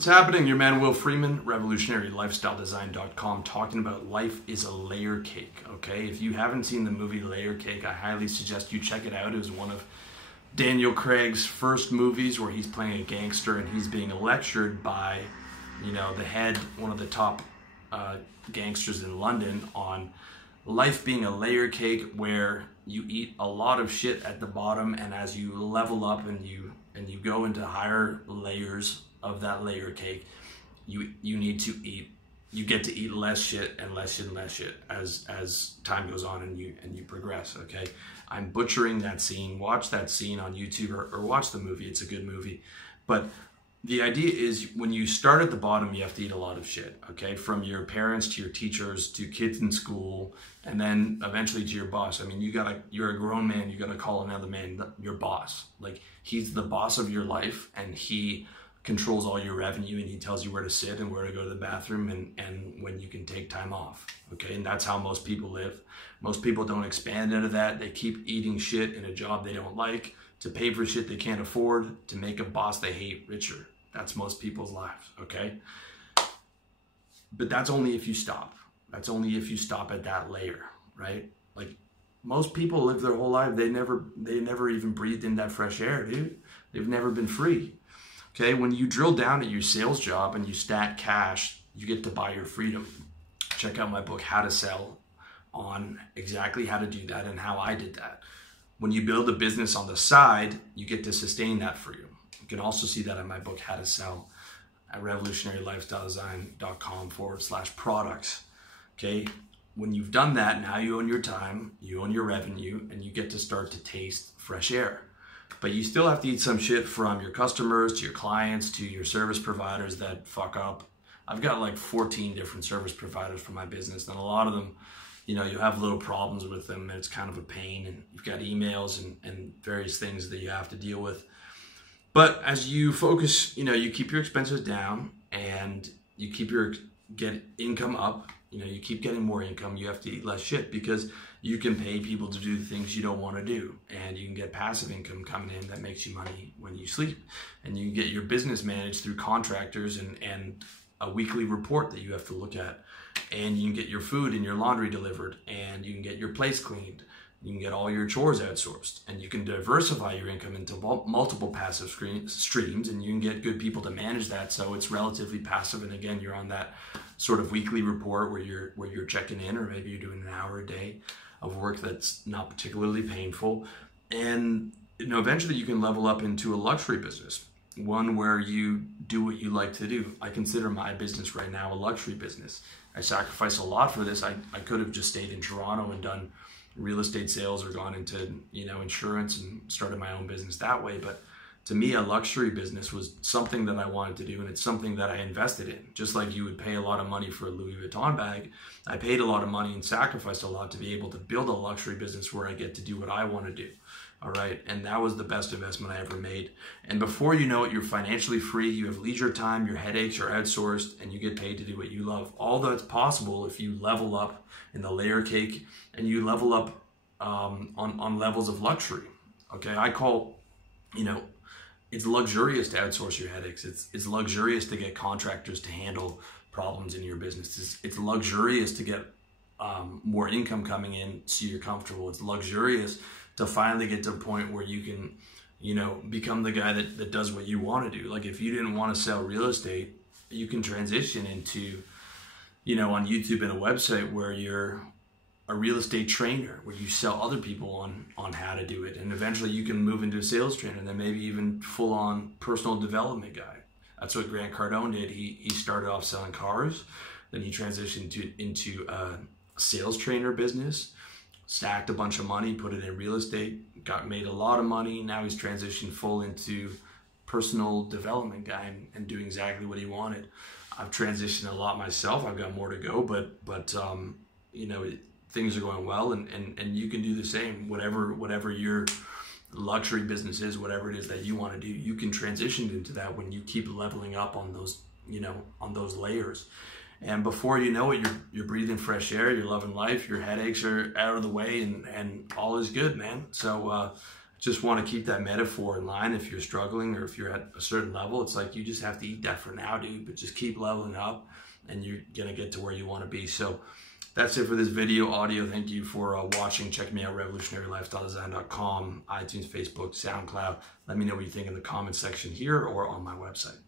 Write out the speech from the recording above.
What's happening? Your man Will Freeman, revolutionarylifestyledesign.com, talking about life is a layer cake, okay? If you haven't seen the movie Layer Cake, I highly suggest you check it out. It was one of Daniel Craig's first movies where he's playing a gangster and he's being lectured by, the head, one of the top gangsters in London on life being a layer cake where you eat a lot of shit at the bottom, and as you level up and you go into higher layers of that layer cake, you get to eat less shit and less shit and less shit as time goes on and you progress. Okay, I'm butchering that scene. Watch that scene on YouTube or watch the movie. It's a good movie. But the idea is, when you start at the bottom, you have to eat a lot of shit, okay? From your parents to your teachers to kids in school, and then eventually to your boss. I mean, you're a grown man, you gotta call another man your boss. Like, he's the boss of your life, and he controls all your revenue, and he tells you where to sit and where to go to the bathroom and when you can take time off, okay? And that's how most people live. Most people don't expand into that. They keep eating shit in a job they don't like, to pay for shit they can't afford, to make a boss they hate richer. That's most people's lives, okay? But that's only if you stop. That's only if you stop at that layer, right? Like, most people live their whole life, they never even breathed in that fresh air, dude. They've never been free, okay? When you drill down at your sales job and you stack cash, you get to buy your freedom. Check out my book, How to Sell, on exactly how to do that and how I did that. When you build a business on the side, you get to sustain that freedom. You can also see that in my book, How to Sell, at revolutionarylifestyledesign.com/products. Okay, when you've done that, now you own your time, you own your revenue, and you get to start to taste fresh air. But you still have to eat some shit from your customers, to your clients, to your service providers that fuck up. I've got like 14 different service providers for my business, and a lot of them, you have little problems with them, and it's kind of a pain, and you've got emails and various things that you have to deal with. But as you focus, you keep your expenses down and you keep get income up, you keep getting more income, you have to eat less shit because you can pay people to do the things you don't want to do, and you can get passive income coming in that makes you money when you sleep, and you can get your business managed through contractors and a weekly report that you have to look at, and you can get your food and your laundry delivered, and you can get your place cleaned. You can get all your chores outsourced, and you can diversify your income into multiple passive streams, and you can get good people to manage that, so it's relatively passive. And again, you're on that sort of weekly report where you're checking in, or maybe you're doing an hour a day of work that's not particularly painful. And eventually you can level up into a luxury business, one where you do what you like to do. I consider my business right now a luxury business. I sacrifice a lot for this. I could have just stayed in Toronto and done real estate sales or gone into insurance and started my own business that way. But to me, a luxury business was something that I wanted to do, and it's something that I invested in. Just like you would pay a lot of money for a Louis Vuitton bag, I paid a lot of money and sacrificed a lot to be able to build a luxury business where I get to do what I want to do. All right, and that was the best investment I ever made. And before you know it, you're financially free, you have leisure time, your headaches are outsourced, and you get paid to do what you love. All that's possible if you level up in the layer cake and you level up on levels of luxury. Okay, I call, it's luxurious to outsource your headaches. It's luxurious to get contractors to handle problems in your business. It's luxurious to get more income coming in so you're comfortable. It's luxurious to finally get to a point where you can, become the guy that does what you want to do. Like, if you didn't want to sell real estate, you can transition into, on YouTube and a website where you're a real estate trainer, where you sell other people on how to do it. And eventually you can move into a sales trainer, and then maybe even full on personal development guy. That's what Grant Cardone did. He started off selling cars, then he transitioned into a sales trainer business, stacked a bunch of money, put it in real estate, made a lot of money. Now he's transitioned full into personal development guy and doing exactly what he wanted. I've transitioned a lot myself. I've got more to go, but things are going well, and you can do the same. Whatever your luxury business is, whatever it is that you want to do, you can transition into that when you keep leveling up on those, on those layers. And before you know it, you're breathing fresh air, you're loving life, your headaches are out of the way, and all is good, man. So just want to keep that metaphor in line. If you're struggling or if you're at a certain level, it's like you just have to eat that for now, dude, but just keep leveling up and you're gonna get to where you want to be. So that's it for this video audio. Thank you for watching. Check me out, revolutionarylifestyledesign.com, iTunes, Facebook, SoundCloud. Let me know what you think in the comment section here or on my website.